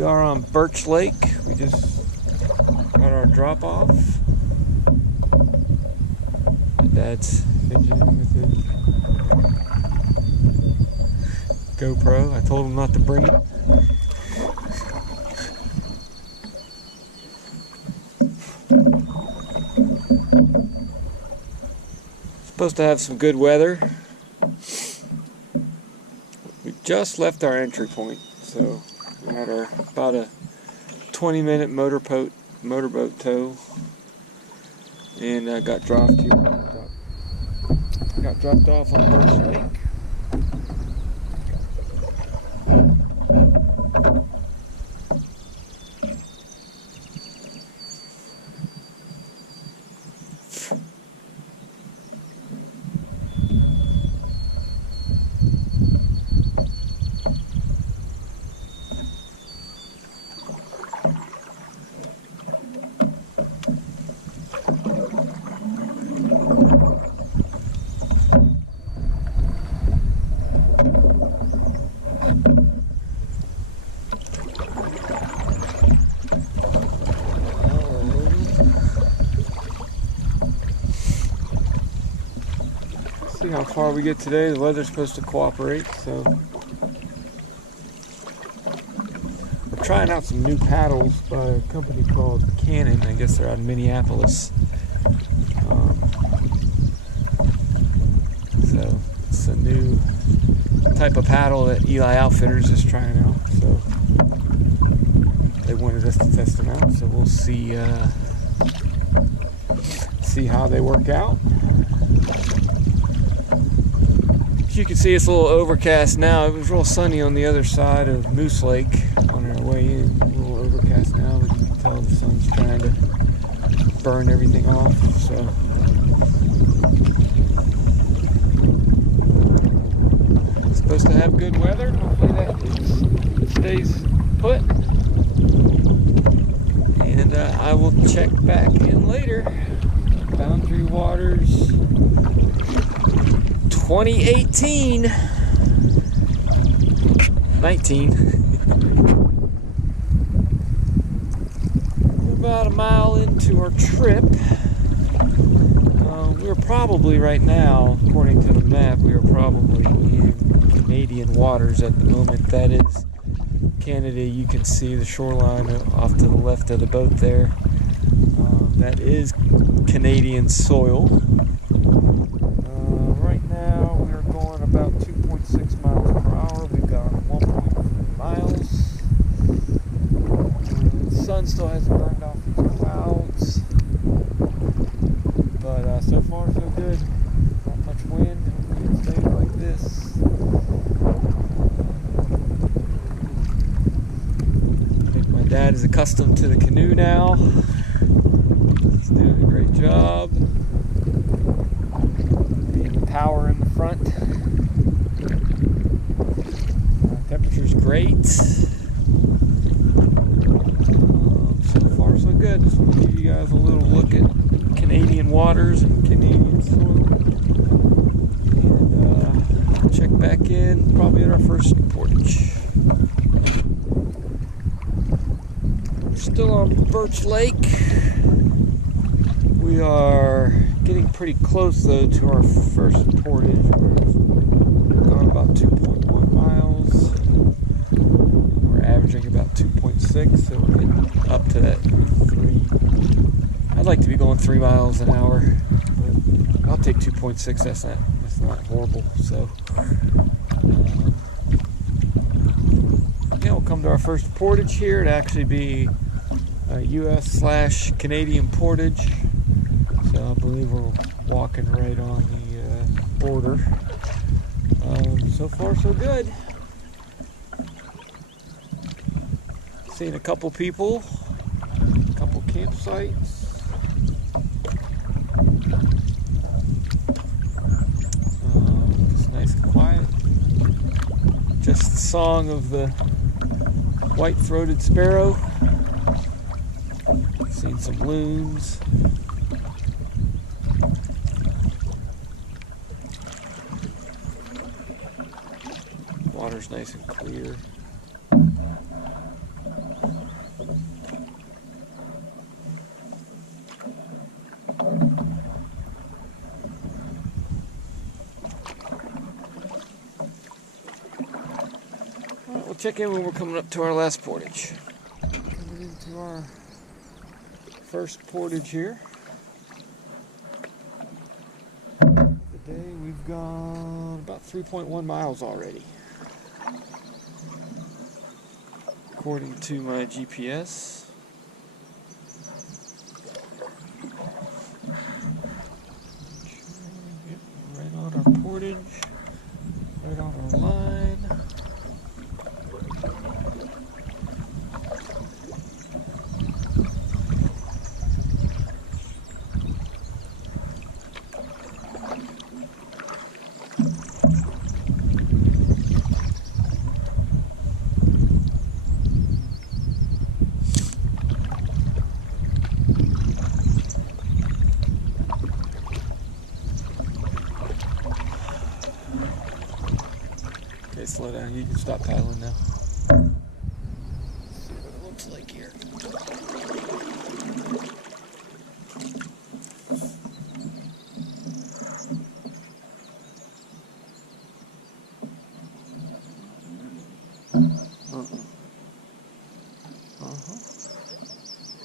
We are on Birch Lake. We just got our drop off. My dad's fidgeting with his GoPro. I told him not to bring it. Supposed to have some good weather. We just left our entry point, so we had about a 20-minute motorboat tow, and got dropped off on Birch Lake. See how far we get today. The weather's supposed to cooperate, so we're trying out some new paddles by a company called Canoe. I guess they're out of Minneapolis. So it's a new type of paddle that Eli Outfitters is trying out. So they wanted us to test them out. So we'll see how they work out. As you can see, it's a little overcast now. It was real sunny on the other side of Moose Lake on our way in. A little overcast now, but you can tell the sun's trying to burn everything off. So it's supposed to have good weather. Hopefully that stays put. And I will check back in later. Boundary Waters 2018 19. We're about a mile into our trip. We're probably right now, according to the map, we are probably in Canadian waters at the moment. That is Canada. You can see the shoreline off to the left of the boat there. That is Canadian soil. Right now we are going about 2.6 miles per hour. We've gone 1.3 miles. The sun still hasn't burned off these clouds, but so far so good. Not much wind. It stays like this. I think my dad is accustomed to the canoe now. He's doing a great job. Being the power in the front. Temperature's great. So far so good. Just want to give you guys a little look at Canadian waters and Canadian soil. And check back in probably at our first portage. We're still on Birch Lake. We are getting pretty close though to our first portage. We're going about 2.1 miles. We're averaging about 2.6, so we're getting up to that 3. I'd like to be going 3 miles an hour, but I'll take 2.6. That's not horrible. So yeah, we'll come to our first portage here. It'd actually be a US/Canadian portage. So I believe we're walking right on the border. So far so good. Seen a couple people, a couple campsites. Just nice and quiet. Just the song of the white-throated sparrow. Seen some loons. Water's nice and clear. check in when we're coming up to our last portage. Coming into our first portage here. Today we've gone about 3.1 miles already, according to my GPS. Yep, right on our portage, right on our line. Okay, slow down. You can stop paddling now. Let's see what it looks like here.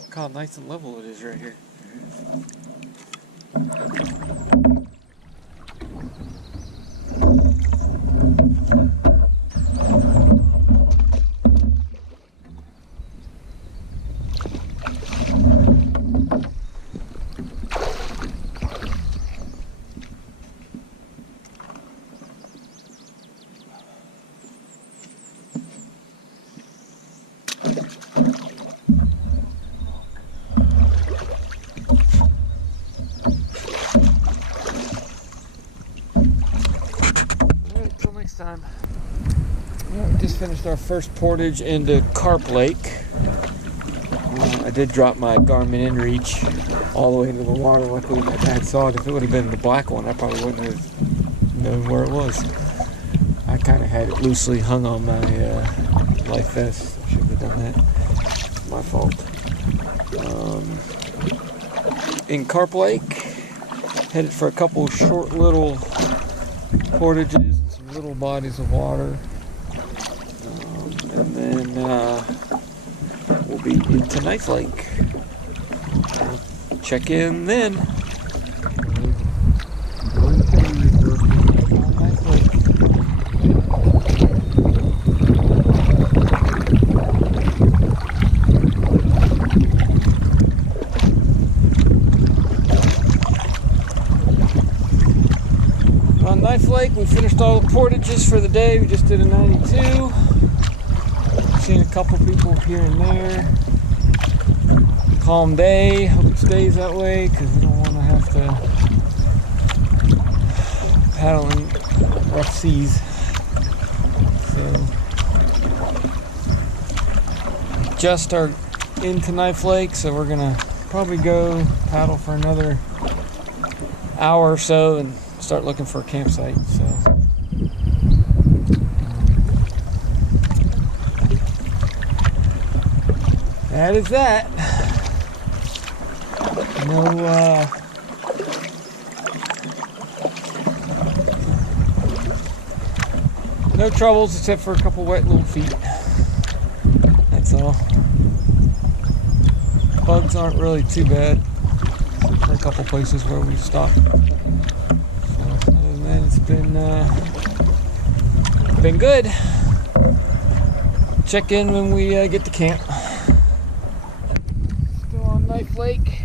Look how nice and level it is right here. Time. Well, we just finished our first portage into Birch Lake. I did drop my Garmin inReach all the way into the water. Luckily my dad saw it. If it would have been the black one, I probably wouldn't have known where it was. I kind of had it loosely hung on my life vest. I shouldn't have done that. It's my fault. In Birch Lake, headed for a couple short little portages, little bodies of water, and then we'll be into Knife Lake. Check in then. Knife Lake, we finished all the portages for the day. We just did a 92. Seen a couple people here and there. Calm day. Hope it stays that way because we don't want to have to paddle in rough seas. So, just are into Knife Lake, so we're gonna probably go paddle for another hour or so and start looking for a campsite. So that is that. No troubles except for a couple wet little feet. That's all. Bugs aren't really too bad. Except for a couple places where we've stopped. It's been good. Check in when we get to camp. Still on Knife Lake.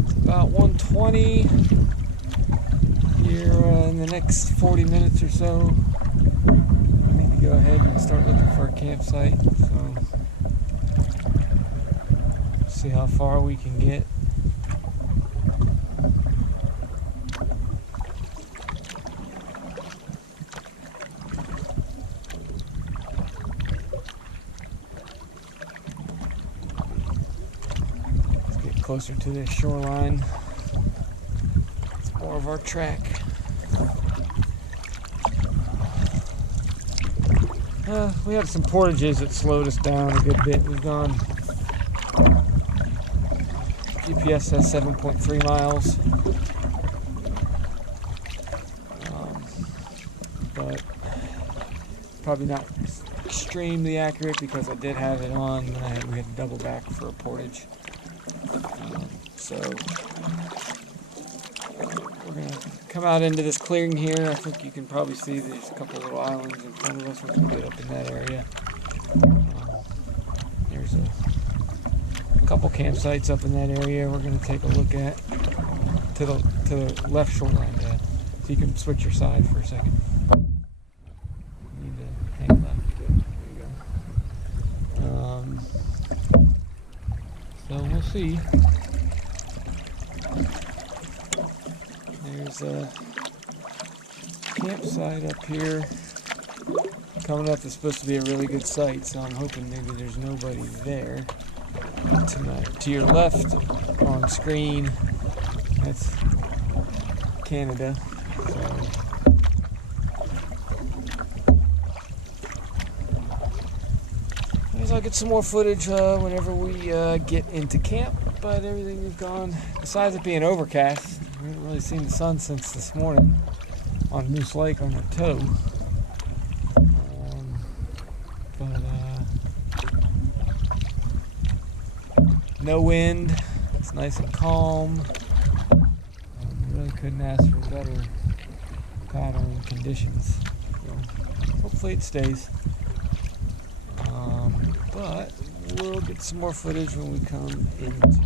It's about 1:20 here in the next 40 minutes or so. I need to go ahead and start looking for a campsite. So see how far we can get. Closer to this shoreline. It's more of our track. We had some portages that slowed us down a good bit. We've gone, GPS says 7.3 miles. But probably not extremely accurate because I did have it on when we had to double back for a portage. So we're going to come out into this clearing here. I think you can probably see there's a couple little islands in front of us once we get up in that area. There's a couple campsites up in that area we're going to take a look at to the left shoreline, Dad. So you can switch your side for a second. You need to hang left. Good. There you go. So we'll see. There's a campsite up here coming up that's supposed to be a really good site, so I'm hoping maybe there's nobody there. To your left on screen, that's Canada. So I'll get some more footage whenever we get into camp, but everything is gone. Besides it being overcast, we haven't really seen the sun since this morning on Birch Lake on the tow. No wind, it's nice and calm. Really couldn't ask for better pattern conditions. So hopefully it stays. But we'll get some more footage when we come into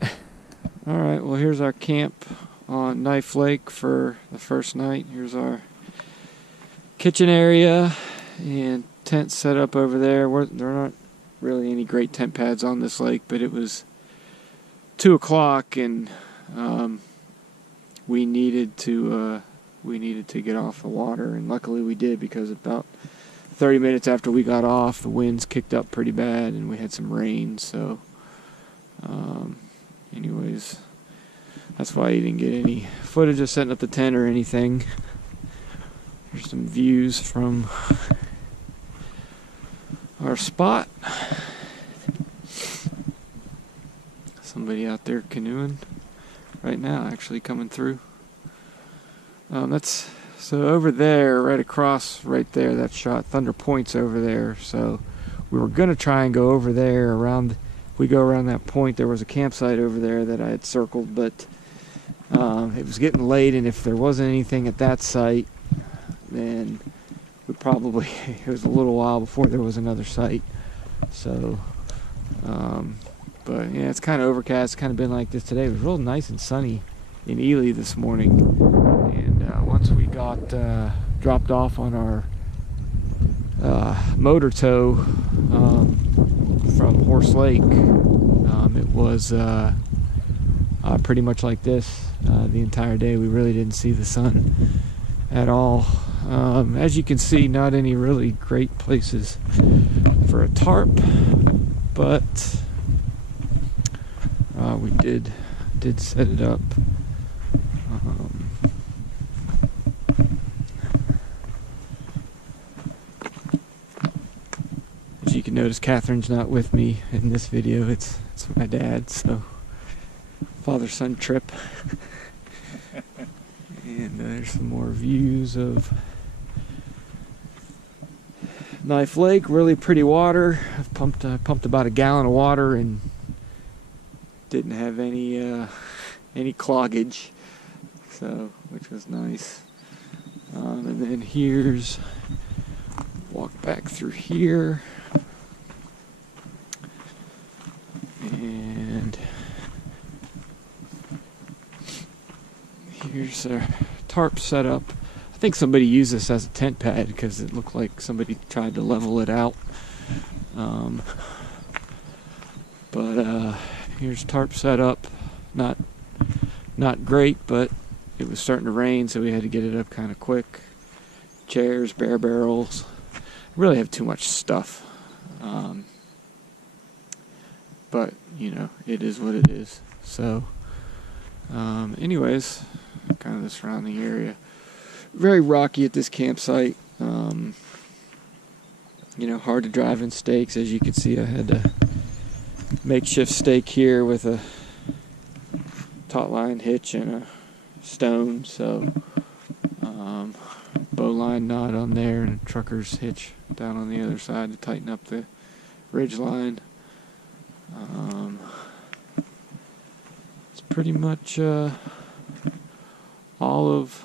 camp. Alright, well here's our camp on Knife Lake for the first night. Here's our kitchen area and tent set up over there. There aren't really any great tent pads on this lake, but it was 2 o'clock and we needed to get off the water, and luckily we did, because about 30 minutes after we got off, the winds kicked up pretty bad and we had some rain. So anyways, that's why you didn't get any footage of setting up the tent or anything. Here's some views from our spot. Somebody out there canoeing right now, actually coming through. So over there, right across, right there, that shot, Thunder Point's over there. So we were gonna try and go over there around. We go around that point. There was a campsite over there that I had circled, but it was getting late, and if there wasn't anything at that site, then we probably, it was a little while before there was another site. So but yeah, it's kind of overcast. It's kind of been like this today. It was real nice and sunny in Ely this morning, and once we got dropped off on our motor tow from Horse Lake, it was pretty much like this the entire day. We really didn't see the sun at all. As you can see, not any really great places for a tarp, but we did set it up. As you can notice, Catherine's not with me in this video. It's my dad, so father-son trip. And there's some more views of Knife Lake. Really pretty water. I've pumped about a gallon of water and didn't have any cloggage, so which was nice. And then here's, walk back through here, and here's our tarp setup. I think somebody used this as a tent pad because it looked like somebody tried to level it out. But here's tarp setup. Not great, but it was starting to rain, so we had to get it up kind of quick. Chairs, bear barrels. I really have too much stuff. But you know, it is what it is. So anyways, kind of the surrounding area. Very rocky at this campsite. You know, hard to drive in stakes. As you can see, I had a makeshift stake here with a taut line hitch and a stone. So bowline knot on there and trucker's hitch down on the other side to tighten up the ridge line. It's pretty much all of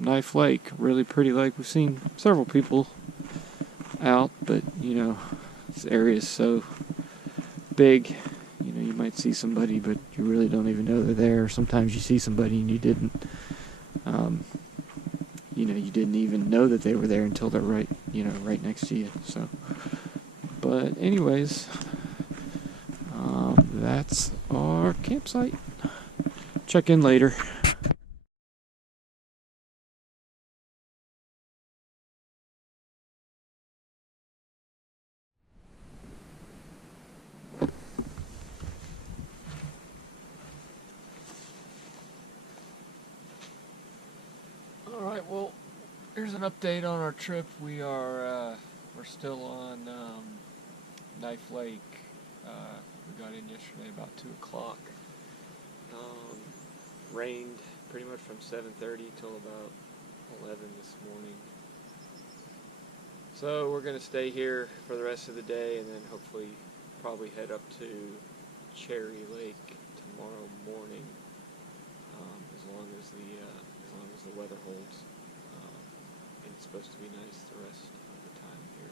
Knife Lake. Really pretty lake. We've seen several people out, but you know, this area is so big. You know, you might see somebody, but you really don't even know they're there. Sometimes you see somebody and you didn't. You know, you didn't even know that they were there until they're right next to you. So, but anyways, that's our campsite. Check in later. Alright, well, here's an update on our trip. We're still on Knife Lake. We got in yesterday about 2 o'clock. Rained pretty much from 7:30 till about 11 this morning. So we're going to stay here for the rest of the day and then hopefully probably head up to Cherry Lake tomorrow morning, as long as the weather holds. And it's supposed to be nice the rest of the time here.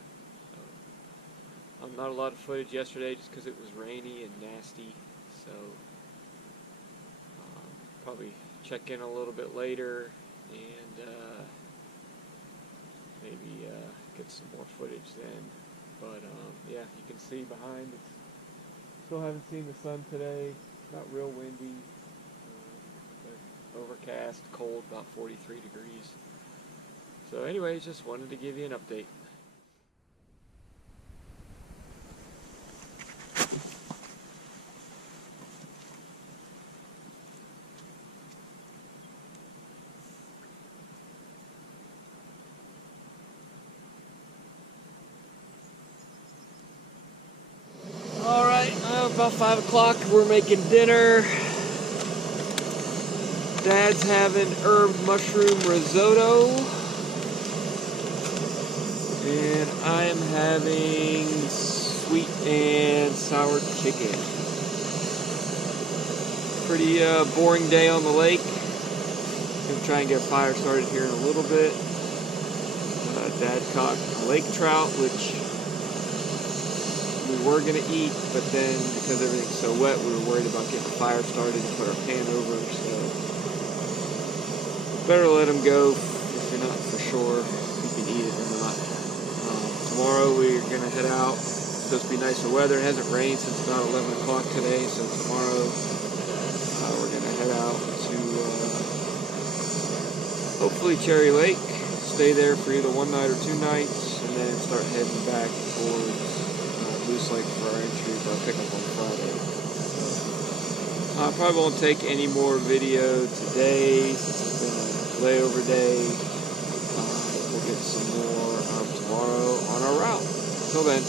So, not a lot of footage yesterday just because it was rainy and nasty. So probably check in a little bit later and maybe get some more footage then. But yeah, you can see behind. Still haven't seen the sun today. Not real windy. But overcast, cold, about 43 degrees. So anyways, just wanted to give you an update. Alright, about 5 o'clock, we're making dinner. Dad's having herb mushroom risotto. And I am having sweet and sour chicken. Pretty boring day on the lake. Gonna try and get a fire started here in a little bit. Dad caught lake trout, which we were going to eat, but then because everything's so wet, we were worried about getting a fire started and put our pan over, so better let them go if you're not for sure if you can eat it or not. Tomorrow we're going to head out. It's supposed to be nicer weather. It hasn't rained since about 11 o'clock today, so tomorrow we're going to head out to hopefully Cherry Lake, stay there for either one night or 2 nights, and then start heading back towards Birch Lake for our entry for our pickup on Friday. I probably won't take any more video today since it's been a layover day. We'll get some more tomorrow on our route. Until then.